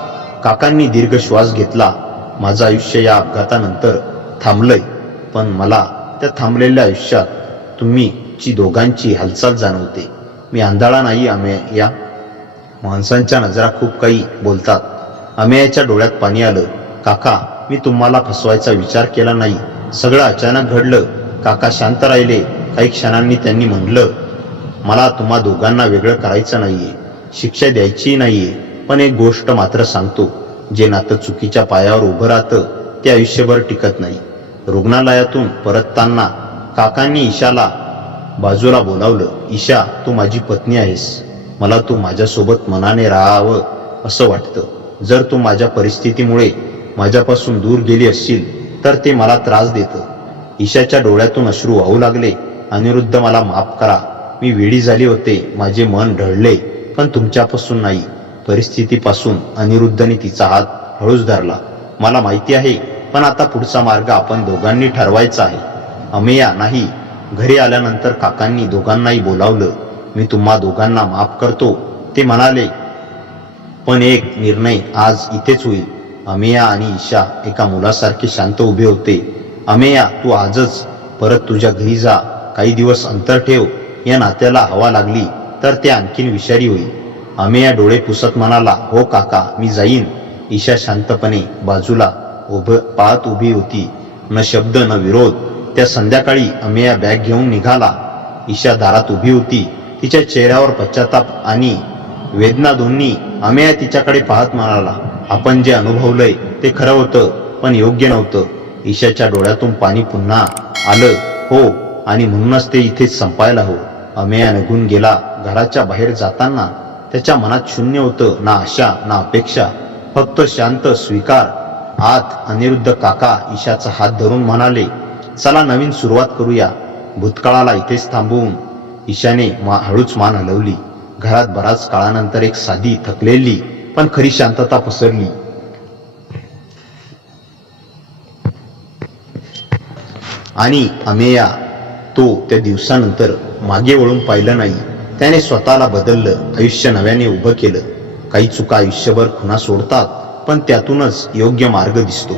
काकांनी दीर्घ श्वास घेतला. माझं आयुष्य या अपघातानंतर थांबलंय, पण मला त्या थांबलेल्या आयुष्यात तुम्हीची दोघांची हालचाल जाणवते. मी आंधळा नाही अमेया. माणसांच्या नजरा खूप काही बोलतात. अमेयाच्या डोळ्यात पाणी आलं. काका, मी तुम्हाला फसवायचा विचार केला नाही. सगळं अचानक घडलं. काका शांत राहिले. काही क्षणांनी त्यांनी म्हणलं, मला तुम्हा दोघांना वेगळं करायचं नाहीये, शिक्षा द्यायची नाहीये, पण एक गोष्ट मात्र सांगतो, जे नातं चुकीच्या पायावर उभं राहतं ते आयुष्यभर टिकत नाही. रुग्णालयातून परतताना काकांनी ईशाला बाजूला बोलावलं. ईशा, तू माझी पत्नी आहेस. मला तू माझ्यासोबत मनाने राहावं असं वाटतं. जर तू माझ्या परिस्थितीमुळे माझ्यापासून दूर गेली असशील तर ते मला त्रास देतं. ईशाच्या डोळ्यातून अश्रू वाहू लागले. अनिरुद्ध, मला माफ करा. मी वेडी झाली होते. माझे मन ढळले, पण तुमच्यापासून नाही, परिस्थितीपासून. अनिरुद्धने तिचा हात हळूच धरला. मला माहिती आहे, पण आता पुढचा मार्ग आपण दोघांनी ठरवायचा आहे. अमेया, नाही. घरी आल्यानंतर काकांनी दोघांनाही बोलावलं. मी तुम्हा दोघांना माफ करतो ते म्हणाले, पण एक निर्णय आज इथेच होईल. अमेया आणि ईशा एका मुलासारखे शांत उभे होते. अमेया, तू आजच परत तुझ्या घरी जा. काही दिवस अंतर ठेव. या नात्याला हवा लागली तर ते आणखीन विषारी होईल. अमेया डोळे पुसत म्हणाला, हो काका, मी जाईन. ईशा शांतपणे बाजूला पाहत उभी होती. न शब्द न विरोध. त्या संध्याकाळी अमेया बॅग घेऊन निघाला. ईशा दारात उभी होती. तिच्या चेहऱ्यावर पश्चाताप आणि वेदना दोन्ही. अमेया तिच्याकडे पाहत म्हणाला, आपण जे अनुभवलंय ते खरं होतं, पण योग्य नव्हतं. ईशाच्या डोळ्यातून पाणी पुन्हा आलं. हो, आणि म्हणूनच ते इथेच संपायला हवं. अमेया निघून गेला. घराच्या बाहेर जाताना त्याच्या मनात शून्य होतं, ना आशा ना अपेक्षा, फक्त शांत स्वीकार. आत अनिरुद्ध काका ईशाचा हात धरून म्हणाले, चला नवीन सुरुवात करूया. भूतकाळाला इथेच थांबवून ईशाने हळूच मान हलवली. घरात बराच काळानंतर एक साधी, थकलेली पण खरी शांतता पसरली. आणि अमेया, तो त्या दिवसानंतर मागे वळून पाहिलं नाही. त्याने स्वतःला बदललं, आयुष्य नव्याने उभं केलं. काही चुका आयुष्यभर खुणा सोडतात, पण त्यातूनच योग्य मार्ग दिसतो.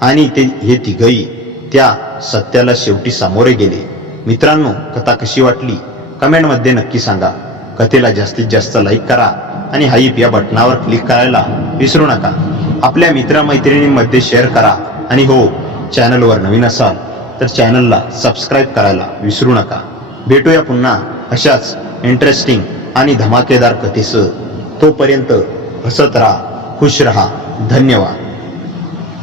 आणि हे तिघही त्या सत्याला शेवटी सामोरे गेले. मित्रांनो, कथा कशी वाटली कमेंटमध्ये नक्की सांगा. कथेला जास्तीत जास्त लाईक करा आणि हाईप या बटनावर क्लिक करायला विसरू नका. आपल्या मित्रमैत्रिणींमध्ये शेअर करा. आणि हो, चॅनलवर नवीन असाल तर चॅनलला सबस्क्राईब करायला विसरू नका. भेटूया पुन्हा अशाच इंटरेस्टिंग आणि धमाकेदार कथेसह. तोपर्यंत हसत राहा, खुश रहा. धन्यवाद.